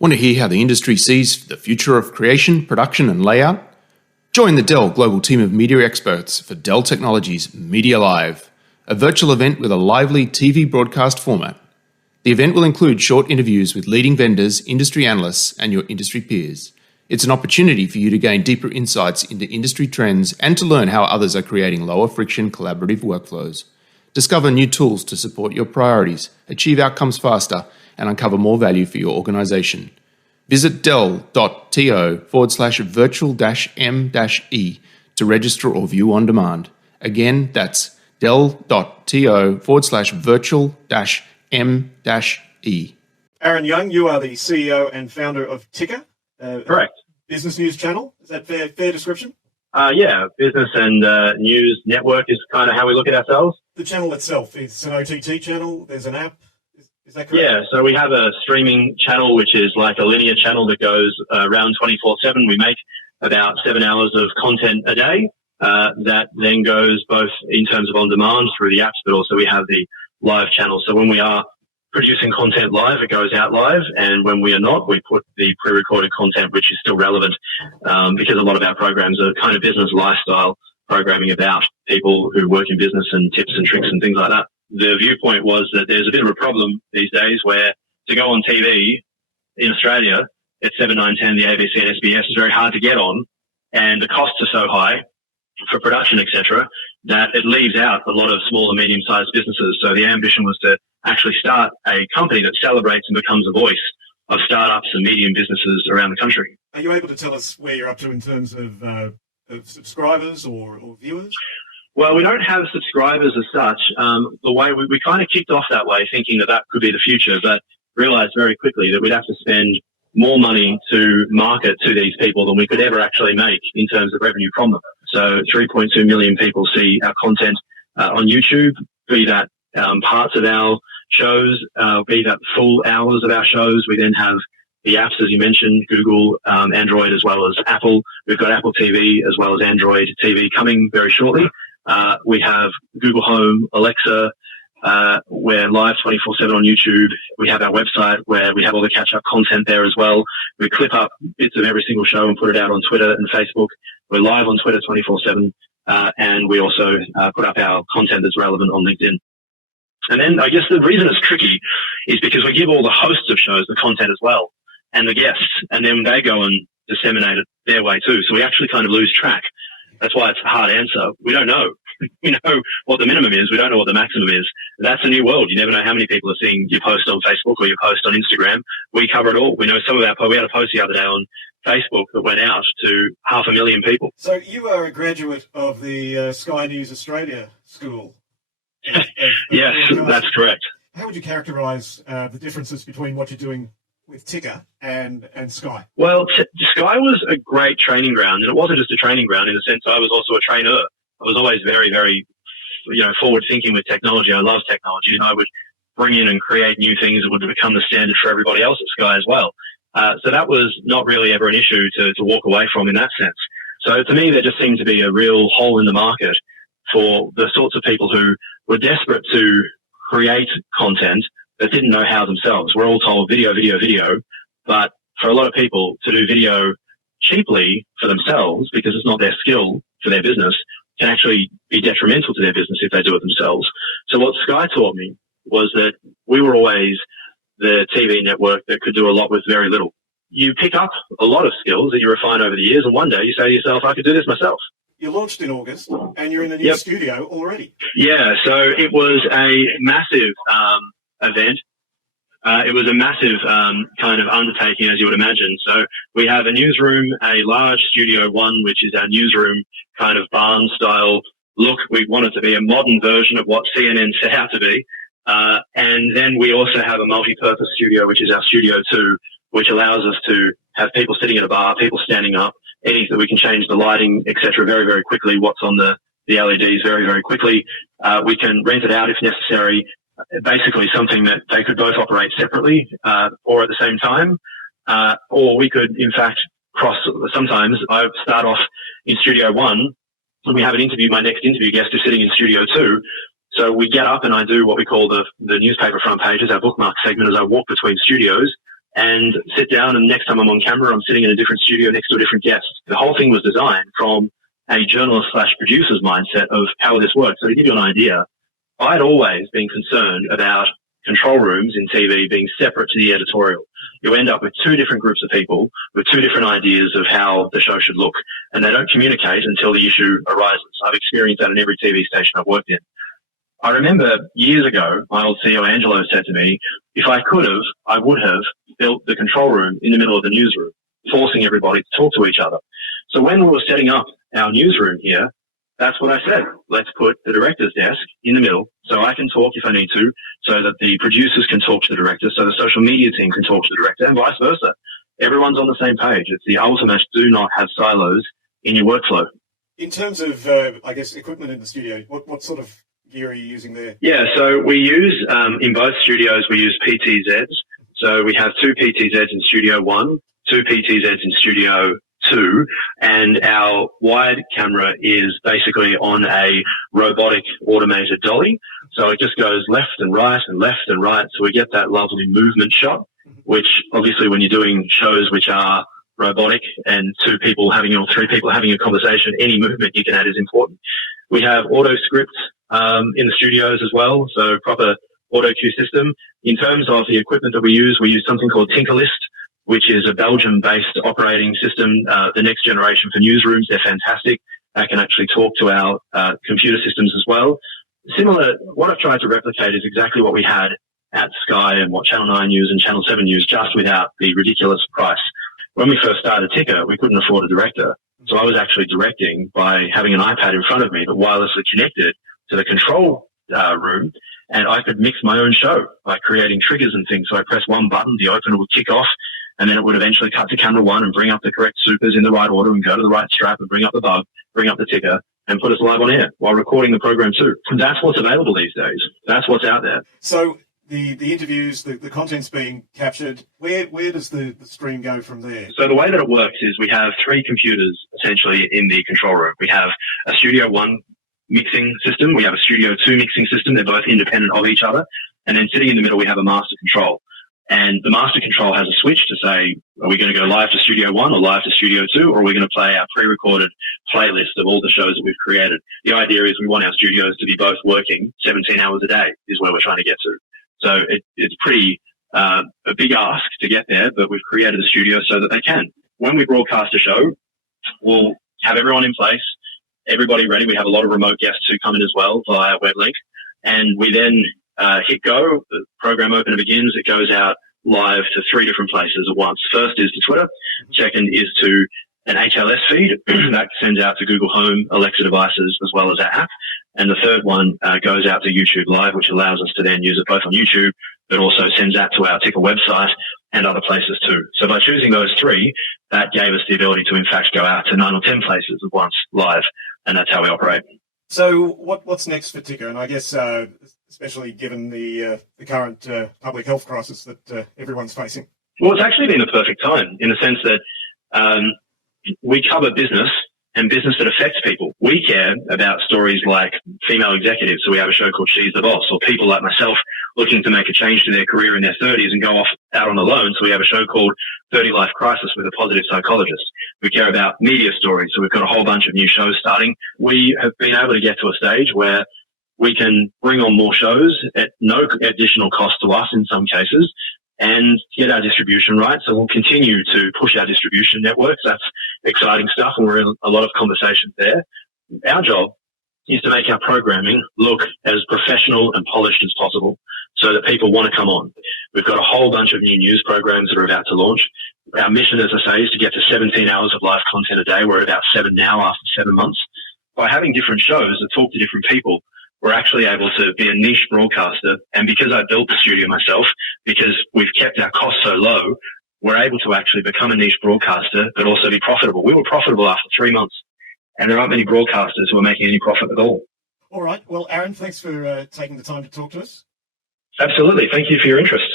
Want to hear how the industry sees the future of creation, production and layout? Join the Dell global team of media experts for Dell Technologies Media Live, a virtual event with a lively TV broadcast format. The event will include short interviews with leading vendors, industry analysts and your industry peers. It's an opportunity for you to gain deeper insights into industry trends and to learn how others are creating lower friction collaborative workflows. Discover new tools to support your priorities, achieve outcomes faster, and uncover more value for your organization. Visit dell.to/virtual-m-e to register or view on demand. Again, that's dell.to/virtual-m-e. Ahron Young, you are the CEO and founder of Ticker. Correct. Business news channel. Is that fair description? Yeah, business and news network is kind of how we look at ourselves. The channel itself, it's an OTT channel. There's an app. Is that correct? Yeah, so we have a streaming channel, which is like a linear channel that goes around 24/7. We make about 7 hours of content a day that then goes both in terms of on demand through the apps, but also we have the live channel. So when we are producing content live, it goes out live, and when we are not, we put the pre-recorded content, which is still relevant because a lot of our programs are kind of business lifestyle programming about people who work in business and tips and tricks and things like that. The viewpoint was that there's a bit of a problem these days where to go on TV in Australia at 7, 9, 10, the ABC and SBS is very hard to get on, and the costs are so high for production, etc., that it leaves out a lot of small and medium-sized businesses. So the ambition was to actually start a company that celebrates and becomes a voice of startups and medium businesses around the country. Are you able to tell us where you're up to in terms of subscribers or viewers? Well, we don't have subscribers as such. The way we kind of kicked off that way, thinking that could be the future, but realized very quickly that we'd have to spend more money to market to these people than we could ever actually make in terms of revenue from them. So 3.2 million people see our content on YouTube, be that parts of our shows, be that full hours of our shows. We then have the apps, as you mentioned, Google, Android, as well as Apple. We've got Apple TV as well as Android TV coming very shortly. We have Google Home, Alexa. We're live 24/7 on YouTube. We have our website where we have all the catch-up content there as well. We clip up bits of every single show and put it out on Twitter and Facebook. We're live on Twitter 24/7. And we also put up our content that's relevant on LinkedIn. And then I guess the reason it's tricky is because we give all the hosts of shows the content as well and the guests, and then they go and disseminate it their way too. So we actually kind of lose track. That's why it's a hard answer. We don't know. We know what the minimum is. We don't know what the maximum is. That's a new world. You never know how many people are seeing your post on Facebook or your post on Instagram. We cover it all. We know some of we had a post the other day on Facebook that went out to 500,000 people. So you are a graduate of the Sky News Australia School. Yes, that's correct. How would you characterise the differences between what you're doing with Ticker and Sky? Well, Sky was a great training ground, and it wasn't just a training ground in the sense I was also a trainer. I was always very, very, forward thinking with technology. I love technology, and I would bring in and create new things that would become the standard for everybody else at Sky as well. So that was not really ever an issue to walk away from in that sense. So to me, there just seemed to be a real hole in the market for the sorts of people who were desperate to create content that didn't know how themselves. We're all told video, video, video, but for a lot of people to do video cheaply for themselves because it's not their skill for their business can actually be detrimental to their business if they do it themselves. So what Sky taught me was that we were always the TV network that could do a lot with very little. You pick up a lot of skills that you refine over the years, and one day you say to yourself, I could do this myself. You launched in August, and you're in the new studio already. Yeah, so it was a massive event. It was a massive kind of undertaking, as you would imagine. So we have a newsroom, a large Studio One, which is our newsroom kind of barn-style look. We want it to be a modern version of what CNN set out to be. And then we also have a multi-purpose studio, which is our Studio 2, which allows us to have people sitting at a bar, people standing up, anything that we can change the lighting, etc., very, very quickly, what's on the LEDs very, very quickly. We can rent it out if necessary, basically something that they could both operate separately or at the same time. Or we could, in fact, sometimes I start off in Studio 1 and we have an interview, my next interview guest is sitting in Studio 2. So we get up and I do what we call the newspaper front pages, our bookmark segment, as I walk between studios. and sit down, and next time I'm on camera, I'm sitting in a different studio next to a different guest. The whole thing was designed from a journalist/producer's mindset of how this works. So to give you an idea, I'd always been concerned about control rooms in TV being separate to the editorial. You end up with two different groups of people with two different ideas of how the show should look, and they don't communicate until the issue arises. I've experienced that in every TV station I've worked in. I remember years ago, my old CEO Angelo said to me, if I could have, I would have built the control room in the middle of the newsroom, forcing everybody to talk to each other. So when we were setting up our newsroom here, that's what I said. Let's put the director's desk in the middle so I can talk if I need to, so that the producers can talk to the director, so the social media team can talk to the director, and vice versa. Everyone's on the same page. It's the ultimate do not have silos in your workflow. In terms of, I guess, equipment in the studio, what sort of gear are you using there? Yeah, so we use, in both studios, we use PTZs. So we have two PTZs in Studio 1, two PTZs in Studio 2, and our wide camera is basically on a robotic automated dolly. So it just goes left and right and left and right. So we get that lovely movement shot, which obviously when you're doing shows which are robotic and two people having or three people having a conversation, any movement you can add is important. We have auto script in the studios as well, so proper auto cue system. In terms of the equipment that we use something called Tinkerlist, which is a Belgium-based operating system, the next generation for newsrooms. They're fantastic. They can actually talk to our computer systems as well. Similar, what I've tried to replicate is exactly what we had at Sky and what Channel 9 use and Channel 7 use, just without the ridiculous price. When we first started Ticker, we couldn't afford a director. So I was actually directing by having an iPad in front of me, but wirelessly connected to the control room, and I could mix my own show by creating triggers and things. So I press one button, the opener would kick off, and then it would eventually cut to camera one and bring up the correct supers in the right order and go to the right strap and bring up the bug, bring up the ticker, and put us live on air while recording the program too. And that's what's available these days. That's what's out there. So the interviews, the content's being captured. Where does the stream go from there? So the way that it works is we have three computers essentially in the control room. We have a Studio 1 mixing system. We have a Studio 2 mixing system. They're both independent of each other. And then sitting in the middle, we have a master control. And the master control has a switch to say, are we going to go live to Studio 1 or live to Studio 2, or are we going to play our pre-recorded playlist of all the shows that we've created? The idea is we want our studios to be both working 17 hours a day is where we're trying to get to. So it's pretty a big ask to get there, but we've created a studio so that they can. When we broadcast a show, we'll have everyone in place, everybody ready. We have a lot of remote guests who come in as well via web link, and we then hit go, the program opener begins, it goes out live to three different places at once. First is to Twitter, second is to an HLS feed that sends out to Google Home, Alexa devices, as well as our app. And the third one goes out to YouTube Live, which allows us to then use it both on YouTube, but also sends that to our Ticker website and other places too. So by choosing those three, that gave us the ability to in fact go out to 9 or 10 places at once live, and that's how we operate. So what's next for Ticker? And I guess especially given the current public health crisis that everyone's facing. Well, it's actually been the perfect time in the sense that we cover business and business that affects people. We care about stories like female executives, so we have a show called She's the Boss, or people like myself looking to make a change to their career in their 30s and go off out on their own, so we have a show called 30 Life Crisis with a positive psychologist. We care about media stories, so we've got a whole bunch of new shows starting. We have been able to get to a stage where we can bring on more shows at no additional cost to us in some cases, and get our distribution right. So we'll continue to push our distribution networks. That's exciting stuff, and we're in a lot of conversations there. Our job is to make our programming look as professional and polished as possible so that people want to come on. We've got a whole bunch of new news programs that are about to launch. Our mission, as I say, is to get to 17 hours of live content a day. We're at about 7 now after 7 months. By having different shows that talk to different people, we're actually able to be a niche broadcaster. And because I built the studio myself, because we've kept our costs so low, we're able to actually become a niche broadcaster, but also be profitable. We were profitable after 3 months, and there aren't many broadcasters who are making any profit at all. All right. Well, Ahron, thanks for taking the time to talk to us. Absolutely. Thank you for your interest.